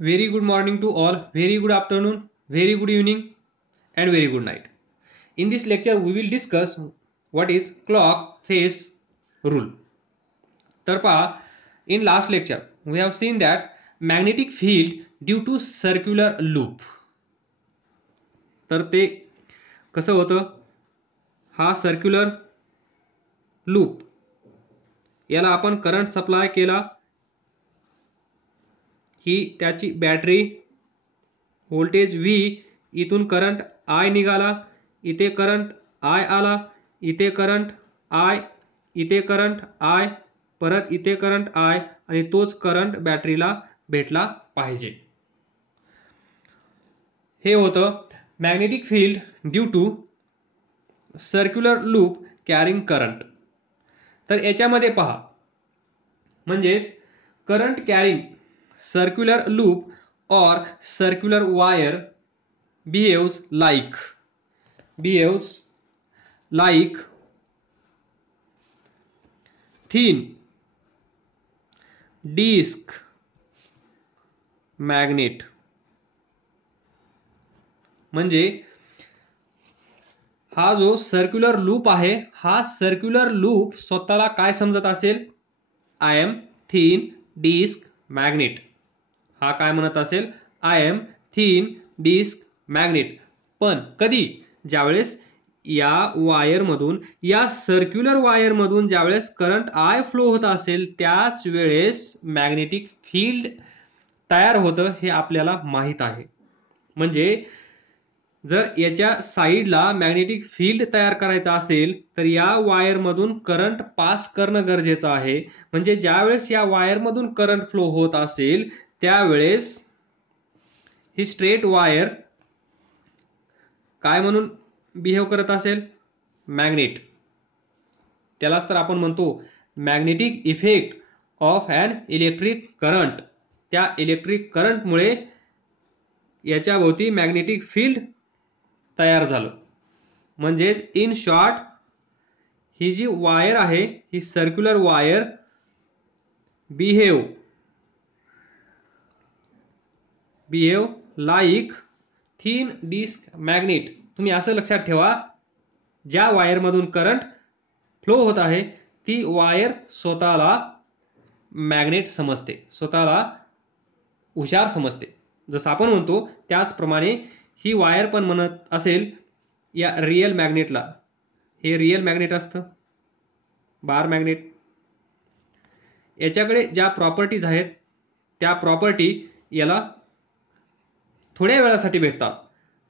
Very good morning to all, very good afternoon, very good evening, and very good night. In this lecture, we will discuss what is clock phase rule. तर पहा, in last lecture, we have seen that magnetic field due to circular loop. तर ते कसं होतं? हा circular loop याला आपण current supply केला, ही त्याची बॅटरी, व्होल्टेज V, इथून करंट I निघाला, इथे करंट I आला, इथे करंट I, इथे करंट I, परत इथे करंट I आणि तोच करंट बॅटरीला भेटला पाहिजे. हे होतं magnetic field due to circular loop carrying current. तर याच्यामध्ये पहा, म्हणजेच current carrying circular loop or circular wire behaves like thin disc magnet. म्हणजे हा जो सर्क्युलर लूप आहे, हा सर्क्युलर लूप स्वतःला काय समजत असेल? I am thin disc magnet. हा काय म्हणत असेल? I am thin disc magnet. पण कधी? ज्यावेळेस या वायरमधून, या सर्क्युलर वायरमधून ज्यावेळेस करंट आय फ्लो होत असेल, त्याच वेळेस मॅग्नेटिक फील्ड तयार होतं, हे आपल्याला माहित आहे. म्हणजे जर याच्या साईडला मॅग्नेटिक फील्ड तयार करायचा असेल तर या वायरमधून करंट पास करणं गरजेचं आहे. म्हणजे ज्यावेळेस या वायरमधून करंट फ्लो होत असेल त्यावेळेस ही स्ट्रेट वायर काय म्हणून बिहेव करत असेल? मॅग्नेट. त्यालाच तर आपण म्हणतो magnetic effect of an electric current. त्या इलेक्ट्रिक करंटमुळे याच्याभोवती मॅग्नेटिक फील्ड तयार झालं. म्हणजेच इन शॉर्ट, ही जी वायर आहे, ही circular wire behave like thin disc magnet. तुम्ही असं लक्षात ठेवा, ज्या वायरमधून करंट फ्लो होत आहे ती वायर स्वतःला मॅग्नेट समजते, स्वतःला हुशार समजते. जसं आपण म्हणतो त्याचप्रमाणे ही वायर पण म्हणत असेल या रियल मॅग्नेटला. हे रियल मॅग्नेट असतं, बार मॅग्नेट. याच्याकडे ज्या प्रॉपर्टीज आहेत त्या प्रॉपर्टी याला थोड्या वेळासाठी भेटतात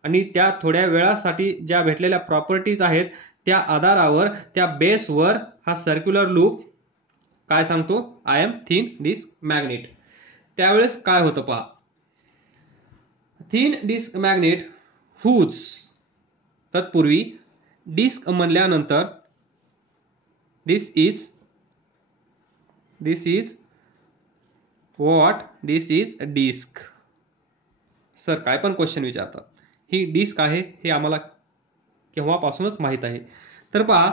आणि त्या थोड्या वेळासाठी ज्या भेटलेल्या प्रॉपर्टीज आहेत त्या आधारावर, त्या बेसवर हा सर्क्युलर लूप काय सांगतो? I am thin disc magnet. त्यावेळेस काय होतं पहा, थिन डिस्क मॅग्नेट हुज, तत्पूर्वी डिस्क म्हणल्यानंतर this is what? This is disc. Sir काय पण क्वेश्चन विचारतात. ही डिस्क आहे हे आम्हाला केव्हापासूनच माहित आहे. तर पहा,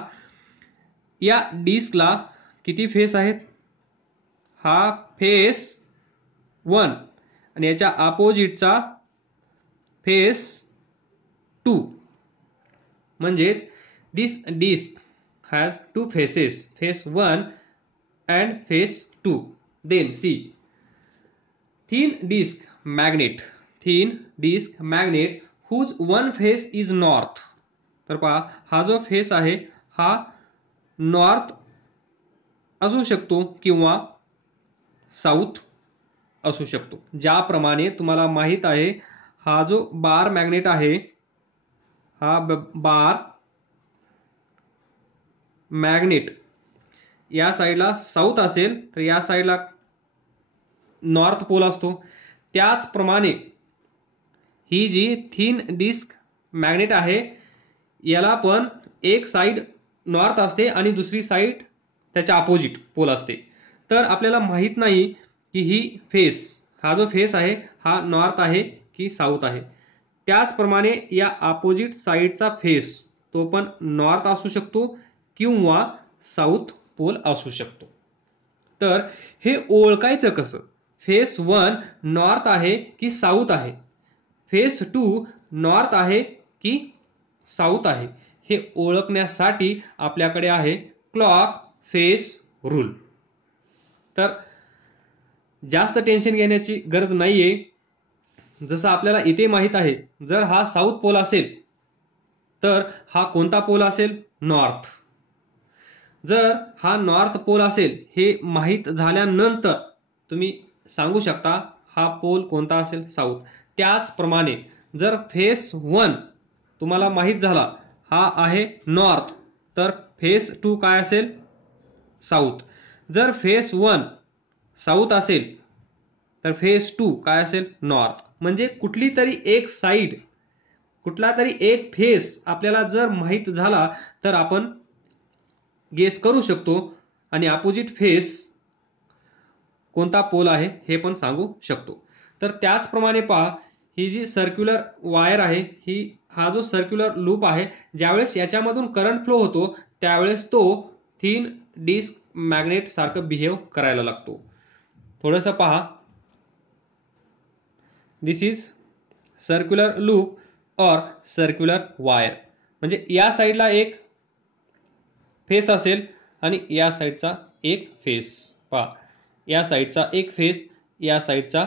या डिस्कला किती फेस आहेत? हा फेस 1 आणि याच्या अपोजिटचा फेस 2. म्हणजेच this disc has 2 faces, face 1 and face 2. Then see thin disc magnet whose one face is north. तर पहा, हा जो फेस आहे हा नॉर्थ असू शकतो किंवा साऊथ असू शकतो. ज्याप्रमाणे तुम्हाला माहित आहे, हा जो बार मॅग्नेट आहे, हा बार मॅग्नेट या साईडला साऊथ असेल तर या साईडला नॉर्थ पोल असतो. त्याचप्रमाणे ही जी थिन डिस्क मॅग्नेट आहे याला पण एक साईड नॉर्थ असते आणि दुसरी साईड त्याच्या अपोजिट पोल असते. तर आपल्याला माहित नाही की ही फेस, हा जो फेस आहे हा नॉर्थ आहे की साऊथ आहे. त्याचप्रमाणे या अपोजिट साईडचा फेस तो पण नॉर्थ असू शकतो किंवा साऊथ पोल असू शकतो. तर हे ओळखायचं कसं? फेस 1 नॉर्थ आहे की साऊथ आहे, फेस 2 नॉर्थ आहे की साऊथ आहे, हे ओळखण्यासाठी आपल्याकडे आहे क्लॉक फेस रूल. तर जास्त टेन्शन घेण्याची गरज नाहीये. जसं आपल्याला इथे माहित आहे, जर हा साऊथ पोल असेल तर हा कोणता पोल असेल? नॉर्थ. जर हा नॉर्थ पोल असेल हे माहित झाल्यानंतर तुम्ही सांगू शकता हा पोल कोणता असेल? साऊथ. त्याचप्रमाणे जर फेस 1 तुम्हाला माहित झाला हा आहे नॉर्थ, तर फेस 2 काय असेल? साऊथ. जर फेस 1 साऊथ असेल तर फेस 2 काय असेल? नॉर्थ. म्हणजे कुठली तरी एक साईड, कुठला तरी एक फेस आपल्याला जर माहित झाला तर आपण गेस करू शकतो आणि अपोजिट फेस कोणता पोल आहे हे पण सांगू शकतो. तर त्याचप्रमाणे पहा, ही जी सर्क्युलर वायर आहे, हा जो सर्क्युलर लूप आहे, ज्यावेळेस याच्यामधून करंट फ्लो होतो त्यावेळेस तो थिन डिस्क मॅग्नेट सारखं बिहेव करायला लागतो. थोडंसं पहा, दिस इज सर्क्युलर लूप और सर्क्युलर वायर. म्हणजे या साईडला एक फेस असेल आणि या साईडचा एक फेस. पहा, या साईडचा एक फेस, या साईडचा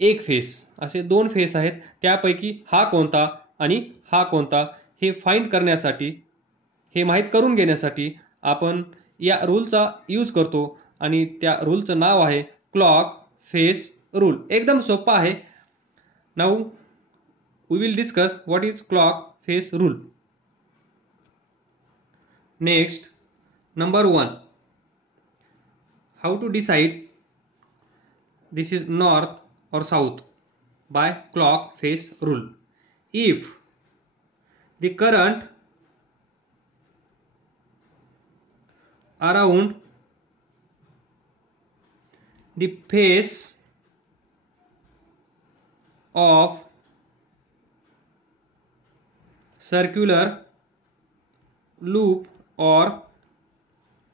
एक फेस, असे दोन फेस आहेत. त्यापैकी हा कोणता आणि हा कोणता हे फाइंड करण्यासाठी, हे माहीत करून घेण्यासाठी आपण या रूलचा यूज करतो आणि त्या रूलचं नाव आहे क्लॉक फेस रूल. एकदम सोपा आहे. Now we will discuss what is clock face rule. Next, number 1, how to decide this is north or south by clock face rule. If the current around the face of circular loop or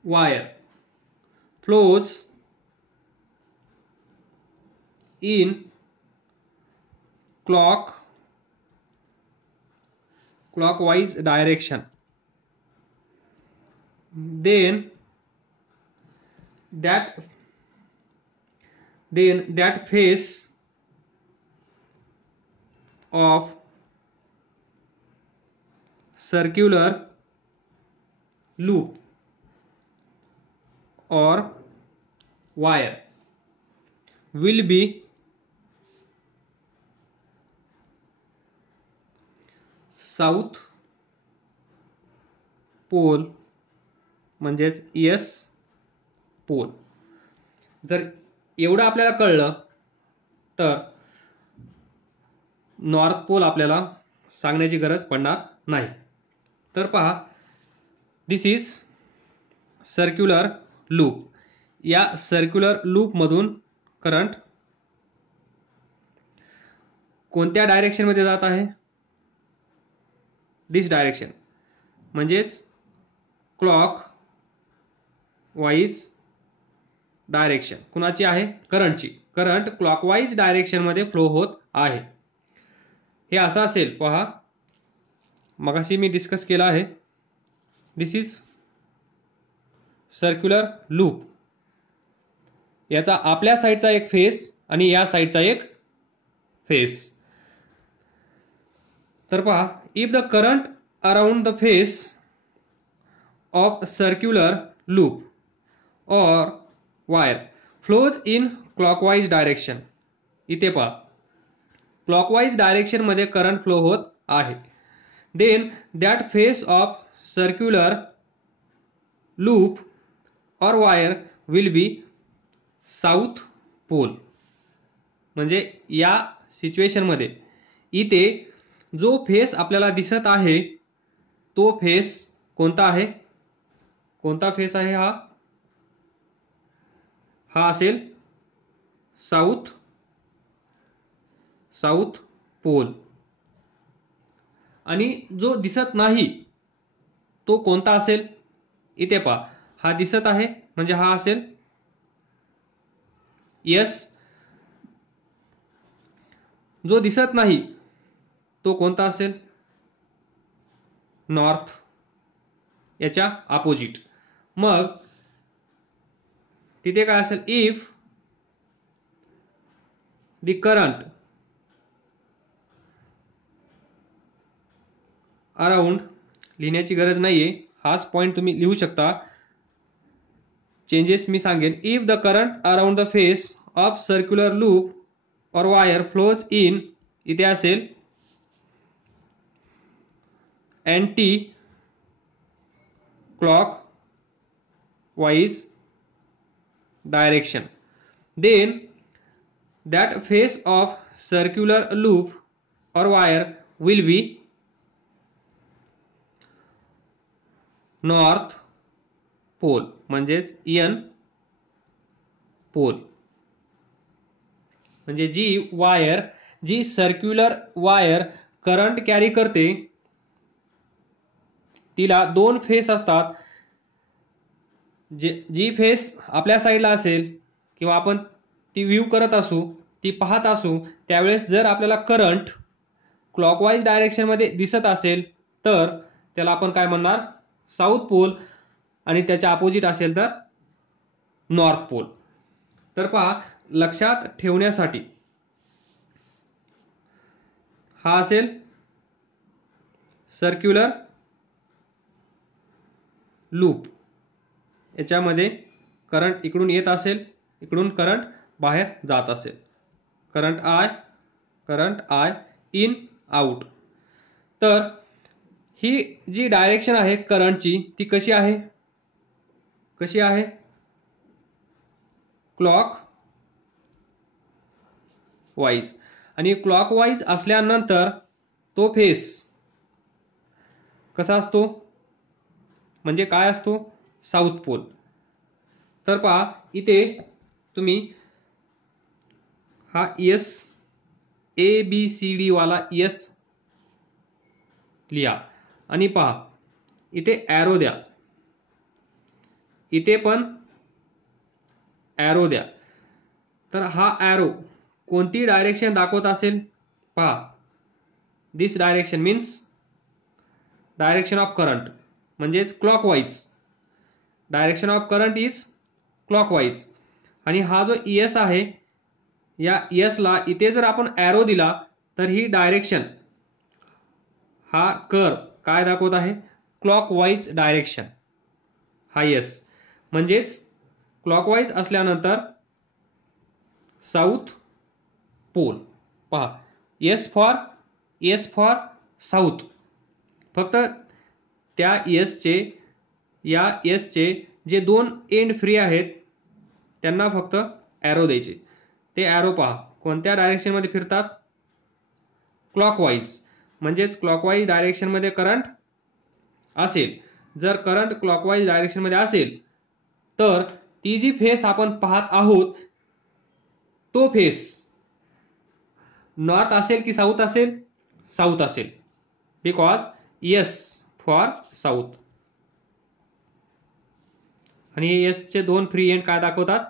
wire flows in clockwise direction, then that phase of circular loop or wire will be south pole म्हणजेच S pole. जर एवढं आपल्याला कळलं तर north pole आपल्याला सांगण्याची गरज पडणार नाही. तर पहा, दिस इज सर्क्युलर लूप. या सर्क्युलर लूप मधून करंट कोणत्या डायरेक्शन मध्ये जात आहे? दिस डायरेक्शन, म्हणजेच क्लॉक वाईज डायरेक्शन. कुणाची आहे? करंटची. करंट क्लॉकवाईज डायरेक्शन मध्ये फ्लो होत आहे. हे असं असेल, पहा, मगाशी मी डिस्कस केलं आहे. दिस इज सर्क्युलर लूप. याचा आपल्या साईडचा एक फेस आणि या साईडचा एक फेस. तर पहा, if the current around the face of circular loop or wire flows in clockwise direction. इथे पहा, क्लॉकवाईज डायरेक्शन मध्ये करंट फ्लो होत आहे. Then that face of circular loop or wire will be south pole. म्हणजे या situation मध्ये इथे जो फेस आपल्याला दिसत आहे तो फेस कोणता आहे? कोणता फेस आहे हा? हा असेल साऊथ पोल. आणि जो दिसत नाही तो कोणता असेल? इथे पहा, हा दिसत आहे म्हणजे हा असेल यस जो दिसत नाही तो कोणता असेल? नॉर्थ, याच्या अपोजिट. मग तिथे काय असेल? इफ द करंट अराउंड, लिहिण्याची गरज नाहीये, हाच पॉइंट तुम्ही लिहू शकता. चेंजेस मी सांगेन. If the current around the face of circular loop or wire flows in, इथे असेल anti clock wise direction, then that face of circular loop or wire will be north pole, म्हणजेच n pole. म्हणजे जी circular wire current carry करते तिला दोन face असतात. जी face आपल्या साईडला असेल किंवा आपण ती व्ह्यू करत असू, ती पाहत असू, त्यावेळेस जर आपल्याला करंट क्लॉकवाईज डायरेक्शनमध्ये दिसत असेल तर त्याला आपण काय म्हणणार? South pole. आणि त्याच्या अपोजिट असेल तर नॉर्थ पोल. तर पहा, लक्षात ठेवण्यासाठी हा असेल सर्क्युलर लूप. याच्यामध्ये करंट इकडून येत असेल, इकडून करंट बाहेर जात असेल. Current I in out. तर ही जी डायरेक्शन आहे करंटची ती कशी आहे? Clockwise. आणि क्लॉक वाईज असल्यानंतर तो फेस कसा असतो? म्हणजे काय असतो? South pole. तर पहा, इथे तुम्ही हा एस ABCD वाला एस लिहा आणि पहा इथे ॲरो द्या, इथे पण ॲरो द्या. तर हा ॲरो कोणती डायरेक्शन दाखवत असेल? पहा, this direction means direction of current, म्हणजेच clockwise. Direction of current is clockwise. आणि हा जो एस आहे, या एसला इथे जर आपण ॲरो दिला तर ही डायरेक्शन, हा कर्व काय दाखवत आहे? Clockwise direction. हा एस म्हणजेच क्लॉकवाईज असल्यानंतर साऊथ पोल. पहा, एस फॉर साऊथ. फक्त त्या या एसचे जे दोन एंड फ्री आहेत त्यांना फक्त ॲरो द्यायचे. ते ॲरो पहा कोणत्या डायरेक्शनमध्ये फिरतात? क्लॉकवाईज. म्हणजेच क्लॉकवाईज डायरेक्शनमध्ये करंट असेल. जर करंट क्लॉकवाईज डायरेक्शनमध्ये असेल तर ती जी फेस आपण पाहत आहोत तो फेस नॉर्थ असेल की साऊथ असेल? साऊथ असेल. Because S for south. आणि एसचे दोन फ्री एंड काय दाखवतात?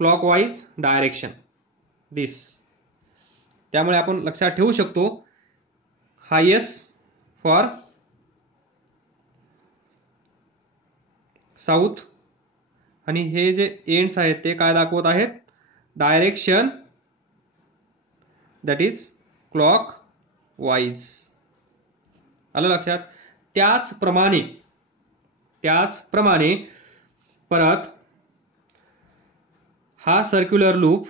Clockwise direction. दिस. त्यामुळे आपण लक्षात ठेवू शकतो हा एस फॉर साऊथ आणि हे जे एंड्स आहेत ते काय दाखवत आहेत? Direction that is clock wise. आलं लक्षात? त्याचप्रमाणे परत हा सर्क्युलर लूप,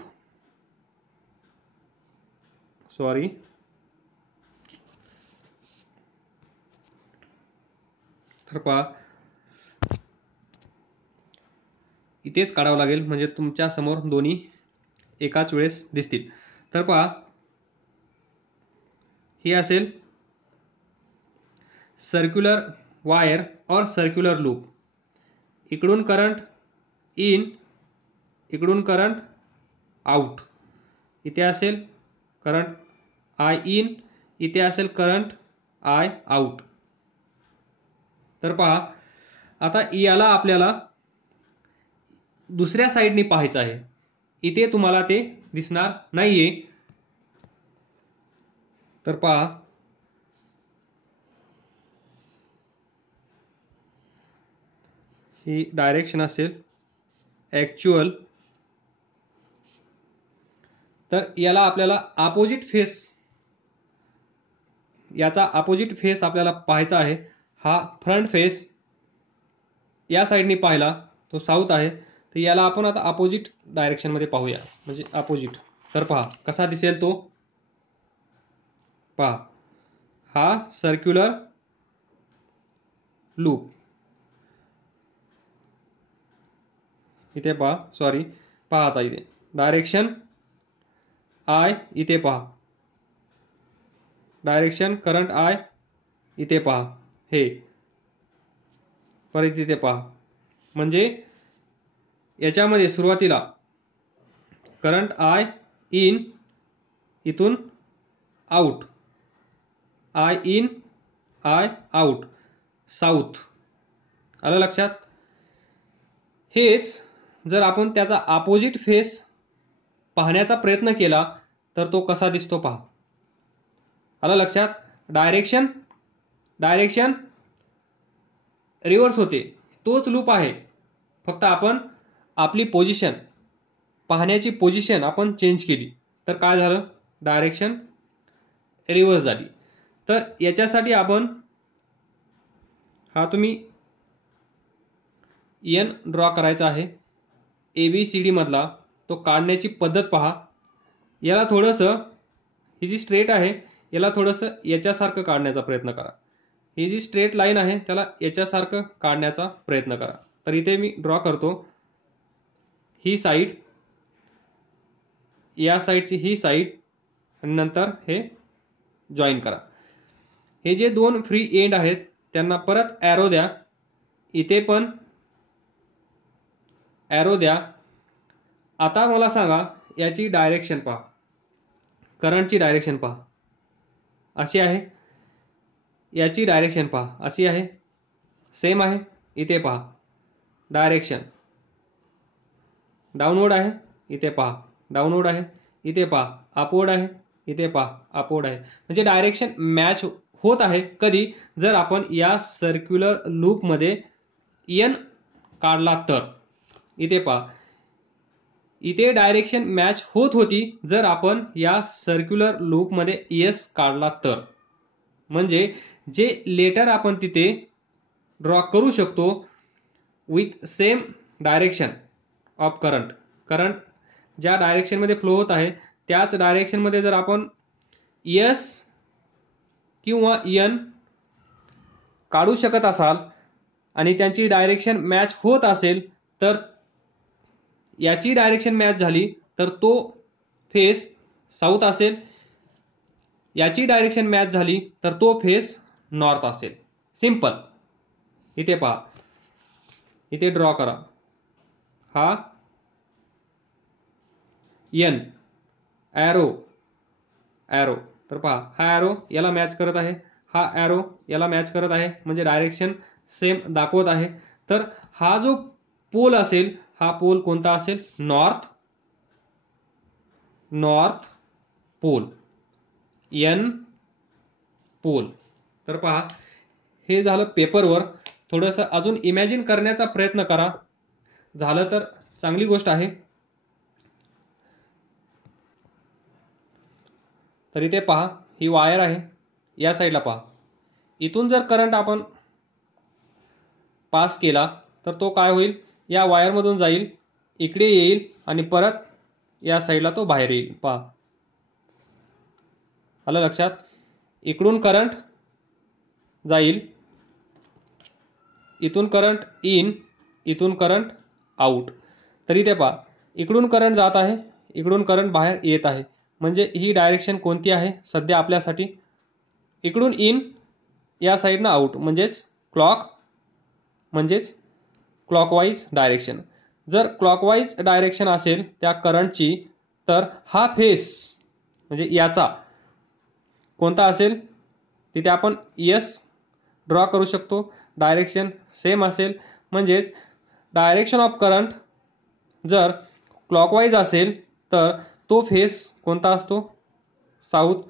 तर पहा इथेच काढावं लागेल म्हणजे तुमच्या समोर दोन्ही एकाच वेळेस दिसतील. तर पहा, ही असेल सर्क्युलर वायर और सर्क्युलर लूप. इकडून करंट इन, इकडून करंट आउट. इथे असेल करंट आय इन, इथे असेल करंट आय आउट. तर पहा, आता याला आपल्याला दुसऱ्या साईडने पाहायचं आहे. इथे तुम्हाला ते दिसणार नाहीये. तर पहा ही डायरेक्शन असेल ॲक्च्युअल, तर याला आपल्याला अपोजिट फेस, याचा अपोजिट फेस आपल्याला पाहायचा आहे. हा फ्रंट फेस या साईडनी पाहिला तो साऊथ आहे, तर याला आपण आता अपोजिट डायरेक्शनमध्ये पाहूया, म्हणजे अपोजिट. तर पहा कसा दिसेल तो. पहा हा सर्क्युलर लूप, इथे पहा, सॉरी पहा आता इथे डायरेक्शन आय, इथे पहा डायरेक्शन करंट आय, इथे पहा हे परत इथे पहा. म्हणजे याच्यामध्ये सुरुवातीला करंट आय इन, इथून out, I in I out, south. आलं लक्षात. हेच जर आपण त्याचा अपोजिट फेस पाहण्याचा प्रयत्न केला तर तो कसा दिसतो पहा. आलं लक्षात. डायरेक्शन रिव्हर्स होते, तोच लूप आहे, फक्त आपण आपली पोझिशन, पाहण्याची पोझिशन आपण चेंज केली, तर काय झालं, डायरेक्शन रिव्हर्स झाली. तर याच्यासाठी आपण हा तुम्ही एन ड्रॉ करायचा आहे ABCD मधला, तो काढण्याची पद्धत पहा. याला थोडंसं, ही जी स्ट्रेट आहे याला थोडंसं याच्यासारखं काढण्याचा प्रयत्न करा. ही जी स्ट्रेट लाईन आहे त्याला याच्यासारखं काढण्याचा प्रयत्न करा. तर इथे मी ड्रॉ करतो. ही साईड, या साईडची ही साईड, आणि नंतर हे जॉईन करा. हे जे दोन फ्री एंड आहेत त्यांना परत ॲरो द्या. इथे पण ॲरो द्या. आता मला सांगा याची डायरेक्शन पहा, करंटची डायरेक्शन पहा अशी आहे, याची डायरेक्शन पहा अशी आहे, सेम आहे. इथे पहा डायरेक्शन डाउनवर्ड आहे, इथे पहा डाउनवर्ड आहे, इथे पहा अपवर्ड आहे, इथे पहा अपवर्ड आहे. म्हणजे डायरेक्शन मॅच होत आहे. कधी, जर आपण या सर्क्युलर लूपमध्ये एन काढला तर. इथे पहा इथे डायरेक्शन मॅच होत होती जर आपण या सर्क्युलर लूपमध्ये एस काढला तर. म्हणजे जे लेटर आपण तिथे ड्रॉ करू शकतो with same direction of current. Current ज्या डायरेक्शनमध्ये फ्लो होत आहे त्याच डायरेक्शनमध्ये जर आपण एस किंवा एन काढू शकत असाल आणि त्यांची डायरेक्शन मॅच होत असेल, तर याची डायरेक्शन मॅच झाली तर तो फेस साऊथ असेल, याची डायरेक्शन मॅच झाली तर तो फेस नॉर्थ असेल. सिंपल. इथे पहा, इथे ड्रॉ करा. हा एन, ॲरो ॲरो, तर पहा हा ॲरो याला मॅच करत आहे, हा ॲरो याला मॅच करत आहे, म्हणजे डायरेक्शन सेम दाखवत आहे. तर हा जो पोल असेल, हा पोल कोणता असेल, नॉर्थ पोल, एन पोल. तर पहा हे झालं पेपरवर. थोडंसं अजून इमॅजिन करण्याचा प्रयत्न करा, झालं तर चांगली गोष्ट आहे. तर इथे पहा ही वायर आहे, या साईडला पहा, इथून जर करंट आपण पास केला तर तो काय होईल, या वायरमधून जाईल, इकडे येईल आणि परत या साईडला तो बाहेर येईल. पहा आलं लक्षात. इकडून करंट जाईल, इथून करंट इन, इथून करंट आउट. तर इथे पहा इकडून करंट जात आहे, इकडून करंट बाहेर येत आहे. म्हणजे ही डायरेक्शन कोणती आहे सध्या आपल्यासाठी, इकडून इन, या साईडनं आउट, म्हणजेच क्लॉकवाईज डायरेक्शन. जर क्लॉकवाईज डायरेक्शन असेल त्या करंटची, तर हा फेस म्हणजे याचा कोणता असेल, तिथे आपण एस ड्रॉ करू शकतो. डायरेक्शन सेम असेल, म्हणजेच डायरेक्शन ऑफ करंट जर क्लॉकवाईज असेल तर तो फेस कोणता असतो, साऊथ.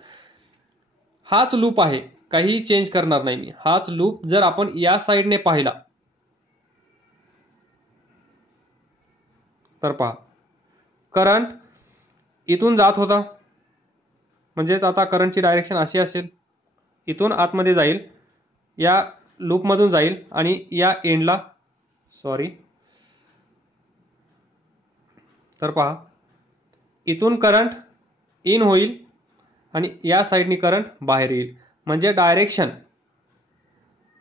हाच लूप आहे, काही चेंज करणार नाही मी. हाच लूप जर आपण या साईडने पाहिला तर पहा, करंट इथून जात होता, म्हणजेच आता करंटची डायरेक्शन अशी असेल, इथून आतमध्ये जाईल, या लूपमधून जाईल आणि या एंडला तर पहा, इथून करंट इन होईल आणि या साईडनी करंट बाहेर येईल. म्हणजे डायरेक्शन,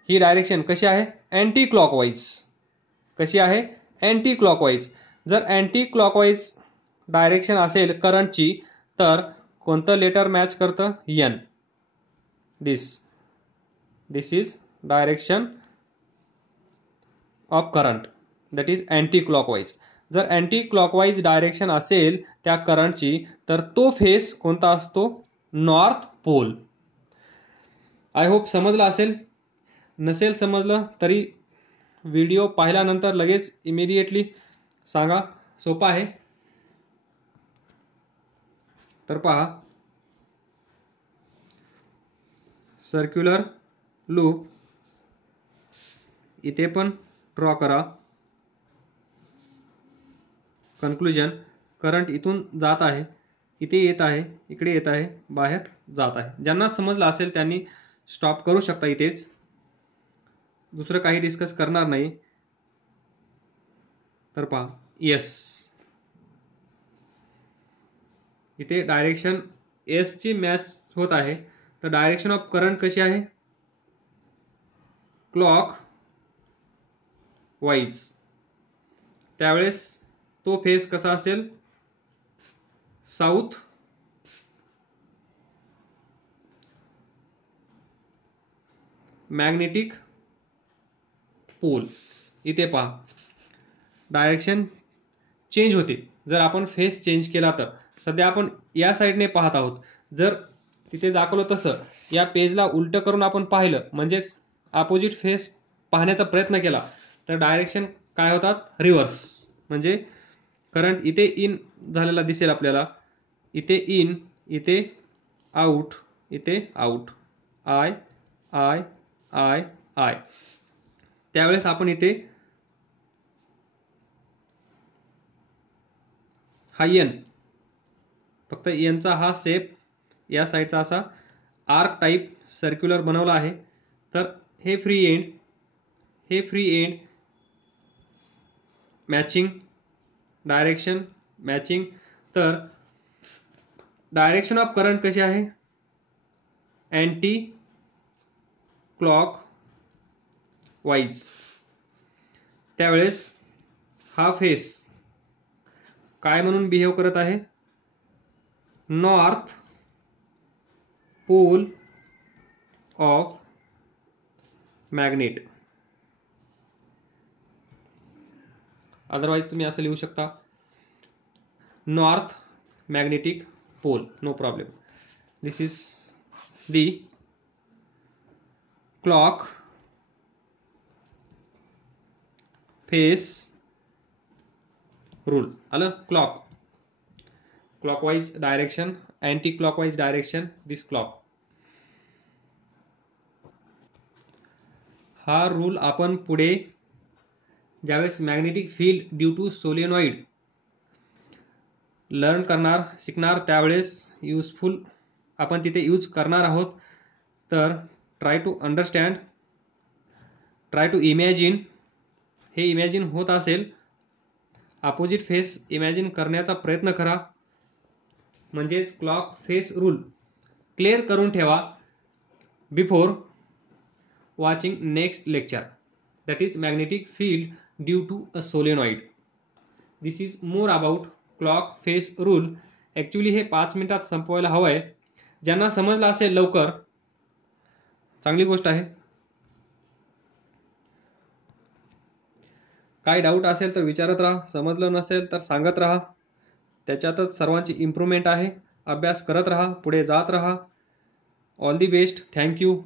ही डायरेक्शन कशी आहे? Anti clockwise. कशी आहे? Anti clockwise. जर अँटी क्लॉकवाईज डायरेक्शन असेल करंटची, तर कोणतं लेटर मॅच करतं? N. This is direction of current, that is anti clockwise. जर अँटी क्लॉकवाईज डायरेक्शन असेल त्या करंटची, तर तो फेस कोणता असतो? North pole. आय होप समजलं असेल. नसेल समजलं तरी व्हिडिओ पाहिल्यानंतर लगेच इमिडिएटली सांगा, सोपा आहे. तर पहा, सर्क्युलर लूप इथे पण ड्रॉ करा. कन्क्लुजन, करंट इथून जात आहे, इथे येत आहे, इकडे येत आहे, बाहेर जात आहे. ज्यांना समजलं असेल त्यांनी स्टॉप करू शकता इथेच, दुसरं काही डिस्कस करणार नाही. तर पहा, यस, इथे डायरेक्शन एस ची मॅच होत आहे. तर डायरेक्शन ऑफ करंट कशी आहे? Clockwise. त्यावेळेस तो फेस कसा असेल? South magnetic pole. इथे पहा, डायरेक्शन चेंज होते जर आपण फेस चेंज केला तर. सध्या आपण या साईडने पाहत आहोत. जर तिथे दाखवलं तसं या पेजला उलट करून आपण पाहिलं, म्हणजेच अपोजिट फेस पाहण्याचा प्रयत्न केला, तर डायरेक्शन काय होतात? रिव्हर्स. म्हणजे करंट इथे इन झालेला दिसेल आपल्याला, इथे इन, इथे आउट, इथे out, I I I I. त्यावेळेस आपण इथे हा एन, फक्त एनचा हा शेप या साईडचा असा आर्क टाईप सर्क्युलर बनवला आहे. तर हे फ्री एंड, हे free end matching, direction matching. तर डायरेक्शन ऑफ करंट कशी आहे? Anti clockwise. त्यावेळेस हा फेस काय म्हणून बिहेव करत आहे? North pole of magnet. Otherwise तुम्ही असं लिहू शकता, north magnetic pole, no problem. This is the clock face rule. आलं? Clockwise direction, anti clockwise direction, this clock. हा रूल आपण पुढे ज्यावेळेस magnetic field due to solenoid learn करणार, शिकणार, त्यावेळेस युजफुल आपण तिथे यूज करणार आहोत. तर try to understand, try to imagine. हे इमॅजिन होत असेल, अपोजिट फेस इमॅजिन करण्याचा प्रयत्न करा. म्हणजेच क्लॉक फेस रूल क्लिअर करून ठेवा before watching next lecture, that is magnetic field due to a solenoid. This is more about clock face rule. Actually हे 5 मिनिटात संपवायला हवं आहे. ज्यांना समजलं असेल लवकर, चांगली गोष्ट आहे. काय डाऊट असेल तर विचारत राहा, समजलं नसेल तर सांगत राहा. त्याच्यातच सर्वांची इम्प्रूव्हमेंट आहे. अभ्यास करत राहा, पुढे जात राहा. All the best. थँक्यू.